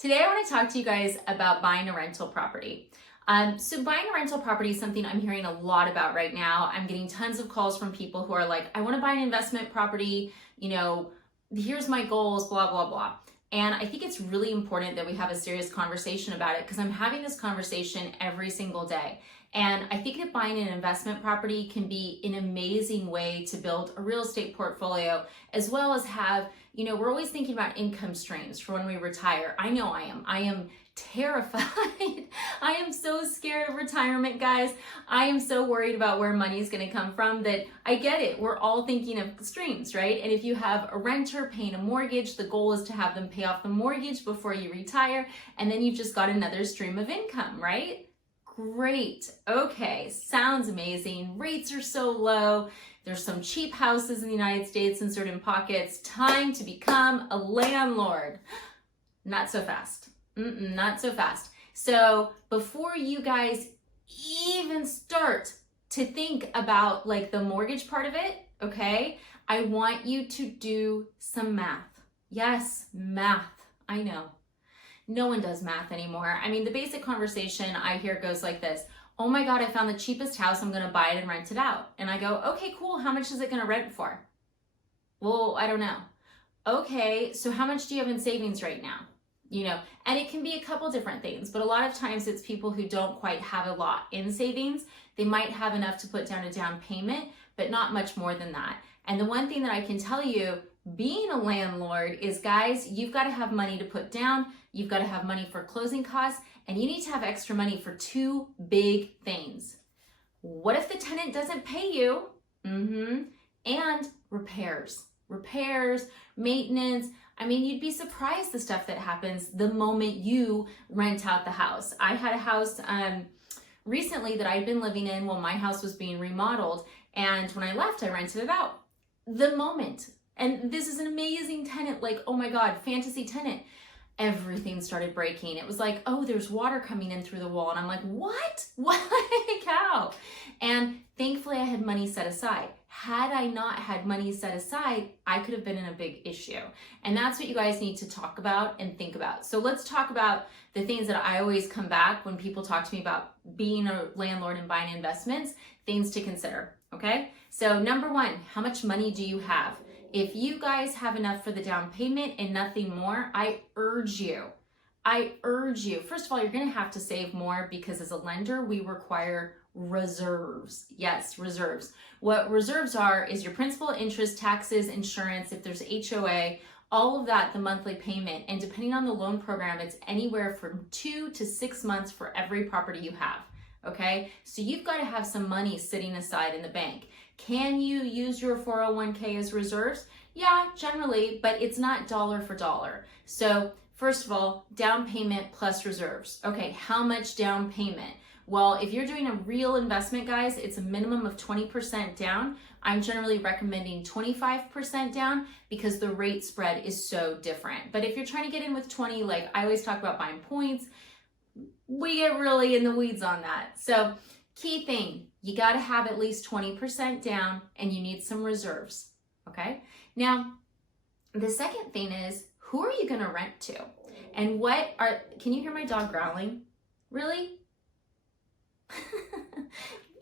Today I want to talk to you guys about buying a rental property. So buying a rental property is something I'm hearing a lot about right now. I'm getting tons of calls from people who are like, I want to buy an investment property, here's my goals, blah, blah, blah. And I think it's really important that we have a serious conversation about it because I'm having this conversation every single day. And I think that buying an investment property can be an amazing way to build a real estate portfolio, as well as have, we're always thinking about income streams for when we retire. I know I am. I am terrified. I am so scared of retirement, guys. I am so worried about where money is going to come from that I get it. We're all thinking of streams, right? And if you have a renter paying a mortgage, the goal is to have them pay off the mortgage before you retire. And then you've just got another stream of income, right? Great. Okay. Sounds amazing. Rates are so low. There's some cheap houses in the United States in certain pockets. Time to become a landlord. Not so fast. Not so fast. So before you guys even start to think about like the mortgage part of it, okay, I want you to do some math. Yes, math. I know. No one does math anymore. I mean, the basic conversation I hear goes like this. Oh my God, I found the cheapest house. I'm going to buy it and rent it out. And I go, okay, cool. How much is it going to rent for? Well, I don't know. Okay, so how much do you have in savings right now? And it can be a couple different things, but a lot of times it's people who don't quite have a lot in savings. They might have enough to put down a down payment, but not much more than that. And the one thing that I can tell you, being a landlord is, guys, you've got to have money to put down. You've got to have money for closing costs, and you need to have extra money for two big things. What if the tenant doesn't pay you? And repairs, maintenance. I mean, you'd be surprised the stuff that happens the moment you rent out the house. I had a house recently that I'd been living in while my house was being remodeled, and when I left, I rented it out. The moment, and this is an amazing tenant, like, oh my God, fantasy tenant. Everything started breaking. It was like, oh, there's water coming in through the wall. And I'm like, what? Holy cow. And thankfully I had money set aside. Had I not had money set aside, I could have been in a big issue. And that's what you guys need to talk about and think about. So let's talk about the things that I always come back when people talk to me about being a landlord and buying investments, things to consider, okay? So number one, how much money do you have? If you guys have enough for the down payment and nothing more, I urge you, first of all, you're gonna have to save more because as a lender, we require reserves. Yes, reserves. What reserves are is your principal, interest, taxes, insurance, if there's HOA, all of that, the monthly payment. And depending on the loan program, it's anywhere from 2 to 6 months for every property you have. Okay, so you've got to have some money sitting aside in the bank. Can you use your 401k as reserves? Yeah, generally, but it's not dollar for dollar. So first of all, down payment plus reserves. Okay, how much down payment? Well, if you're doing a real investment, guys, it's a minimum of 20% down. I'm generally recommending 25% down because the rate spread is so different. But if you're trying to get in with 20, like I always talk about buying points, we get really in the weeds on that. So key thing, you got to have at least 20% down and you need some reserves, okay? Now, the second thing is, who are you going to rent to? And can you hear my dog growling? Really?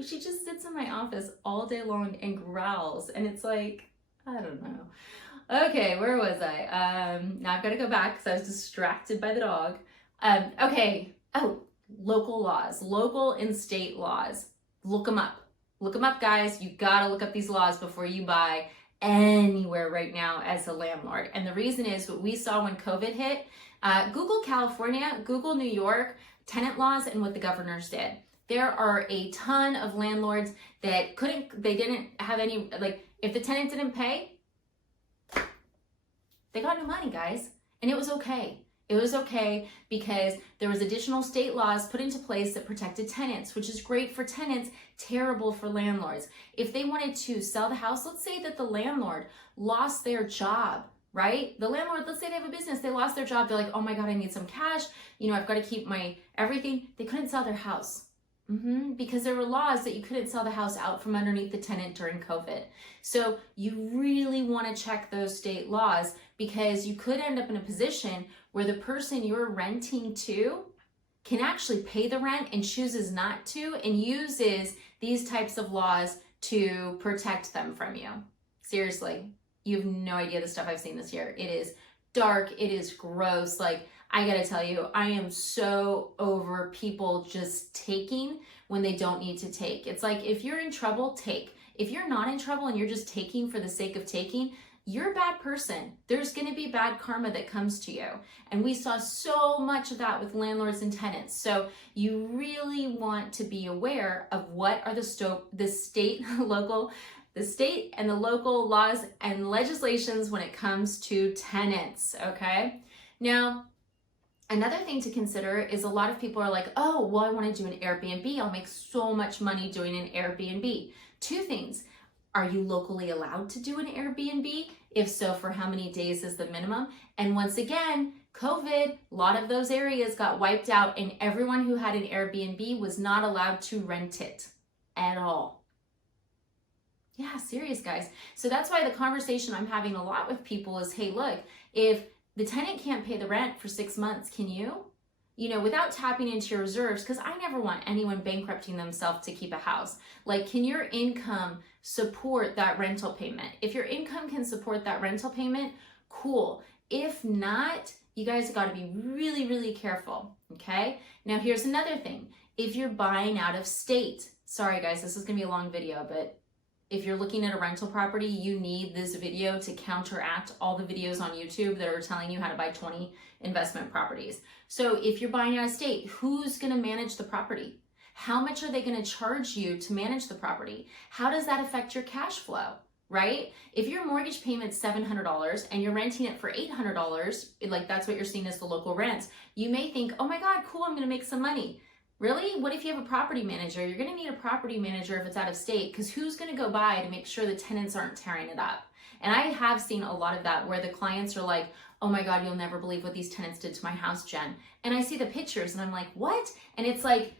She just sits in my office all day long and growls, and it's like, I don't know. Okay, where was I? Now I've got to go back because I was distracted by the dog. Okay. Oh, local laws, local and state laws. Look them up. Look them up, guys. You got to look up these laws before you buy anywhere right now as a landlord. And the reason is what we saw when COVID hit. Google California, Google New York, tenant laws, and what the governors did. There are a ton of landlords that they didn't have any, like, if the tenant didn't pay, they got no money, guys. And it was okay. It was okay because there was additional state laws put into place that protected tenants, which is great for tenants, terrible for landlords. If they wanted to sell the house, let's say that the landlord lost their job, right? The landlord, let's say they have a business, they lost their job. They're like, oh my God, I need some cash. I've got to keep my everything. They couldn't sell their house. Because there were laws that you couldn't sell the house out from underneath the tenant during COVID. So you really want to check those state laws because you could end up in a position where the person you're renting to can actually pay the rent and chooses not to, and uses these types of laws to protect them from you. Seriously, you have no idea the stuff I've seen this year. It is dark, it is gross. Like, I gotta tell you, I am so over people just taking when they don't need to take. It's like, if you're in trouble, take. If you're not in trouble and you're just taking for the sake of taking, you're a bad person. There's gonna be bad karma that comes to you. And we saw so much of that with landlords and tenants. So you really want to be aware of what are the state and the local laws and legislations when it comes to tenants, okay? Now, another thing to consider is a lot of people are like, oh, well, I want to do an Airbnb. I'll make so much money doing an Airbnb. Two things. Are you locally allowed to do an Airbnb? If so, for how many days is the minimum? And once again, COVID, a lot of those areas got wiped out, and everyone who had an Airbnb was not allowed to rent it at all. Yeah, serious, guys. So that's why the conversation I'm having a lot with people is, hey, look, if the tenant can't pay the rent for 6 months, can you? You know, without tapping into your reserves, because I never want anyone bankrupting themselves to keep a house. Like, can your income support that rental payment? If your income can support that rental payment, cool. If not, you guys got to be really, really careful, okay? Now, here's another thing. If you're buying out of state, sorry guys, this is going to be a long video, but if you're looking at a rental property, you need this video to counteract all the videos on YouTube that are telling you how to buy 20 investment properties. So if you're buying out of state, who's going to manage the property? How much are they going to charge you to manage the property? How does that affect your cash flow, right? If your mortgage payment's $700 and you're renting it for $800, like that's what you're seeing as the local rents, you may think, oh my God, cool, I'm going to make some money. Really? What if you have a property manager? You're going to need a property manager if it's out of state, because who's going to go by to make sure the tenants aren't tearing it up? And I have seen a lot of that where the clients are like, oh my God, you'll never believe what these tenants did to my house, Jen. And I see the pictures and I'm like, what? And it's like,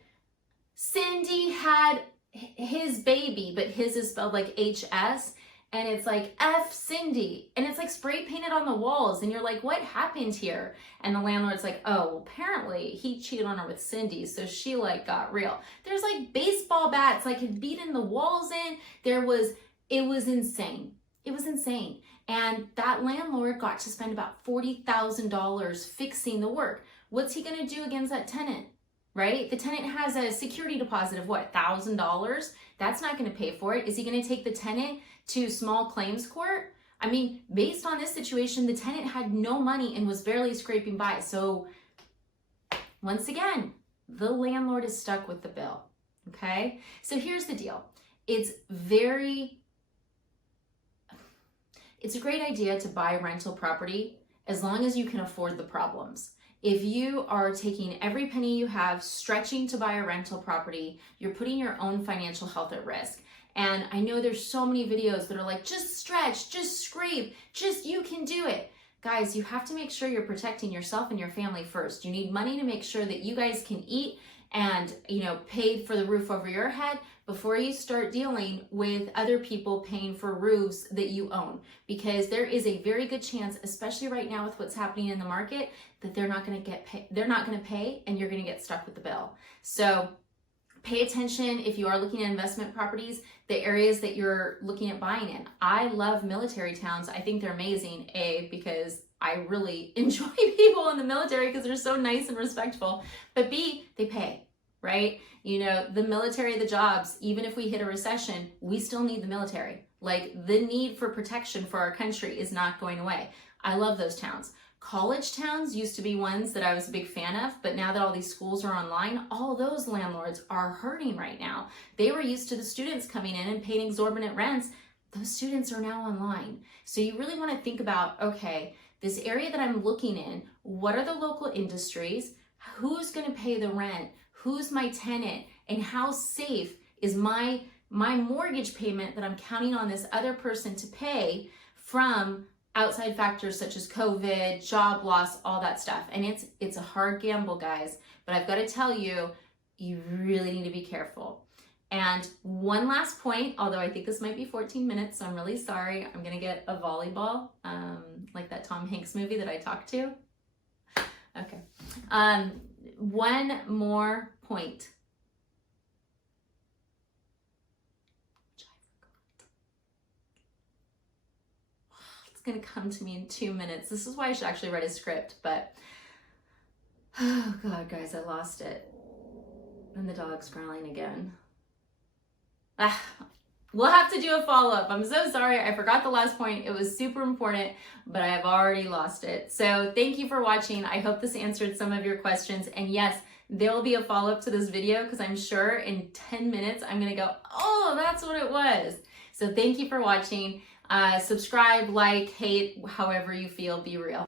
Cindy had his baby, but his is spelled like HS. And it's like F Cindy, and it's like spray painted on the walls, and you're like, what happened here? And the landlord's like, oh, well, apparently he cheated on her with Cindy, so she like got real. There's like baseball bats like had beaten the walls in. It was insane. It was insane. And that landlord got to spend about $40,000 fixing the work. What's he gonna do against that tenant? Right? The tenant has a security deposit of what, $1,000? That's not gonna pay for it. Is he gonna take the tenant to small claims court? I mean, based on this situation, the tenant had no money and was barely scraping by. So once again, the landlord is stuck with the bill, okay? So here's the deal. It's a great idea to buy rental property as long as you can afford the problems. If you are taking every penny you have, stretching to buy a rental property, you're putting your own financial health at risk. And I know there's so many videos that are like, just stretch, just scrape, just you can do it. Guys, you have to make sure you're protecting yourself and your family first. You need money to make sure that you guys can eat and, you know, pay for the roof over your head before you start dealing with other people paying for roofs that you own. Because there is a very good chance, especially right now with what's happening in the market, that they're not going to pay and you're going to get stuck with the bill. So pay attention if you are looking at investment properties, the areas that you're looking at buying in. I love military towns. I think they're amazing, A, because I really enjoy people in the military because they're so nice and respectful, but B, they pay, right? You know, the military, the jobs, even if we hit a recession, we still need the military. Like, the need for protection for our country is not going away. I love those towns. College towns used to be ones that I was a big fan of, but now that all these schools are online, all those landlords are hurting right now. They were used to the students coming in and paying exorbitant rents. Those students are now online. So you really want to think about, okay, this area that I'm looking in, what are the local industries? Who's going to pay the rent? Who's my tenant? And how safe is my mortgage payment that I'm counting on this other person to pay from outside factors such as COVID, job loss, all that stuff. And it's a hard gamble, guys, but I've got to tell you, you really need to be careful. And one last point, although I think this might be 14 minutes, so I'm really sorry. I'm going to get a volleyball, like that Tom Hanks movie that I talked to. One more point. It's gonna come to me in 2 minutes. This is why I should actually write a script, but oh God, guys, I lost it. And the dog's growling again. We'll have to do a follow-up. I'm so sorry. I forgot the last point. It was super important, but I have already lost it. So thank you for watching. I hope this answered some of your questions. And yes, there will be a follow-up to this video because I'm sure in 10 minutes, I'm going to go, oh, that's what it was. So thank you for watching. Subscribe, like, hate, however you feel. Be real.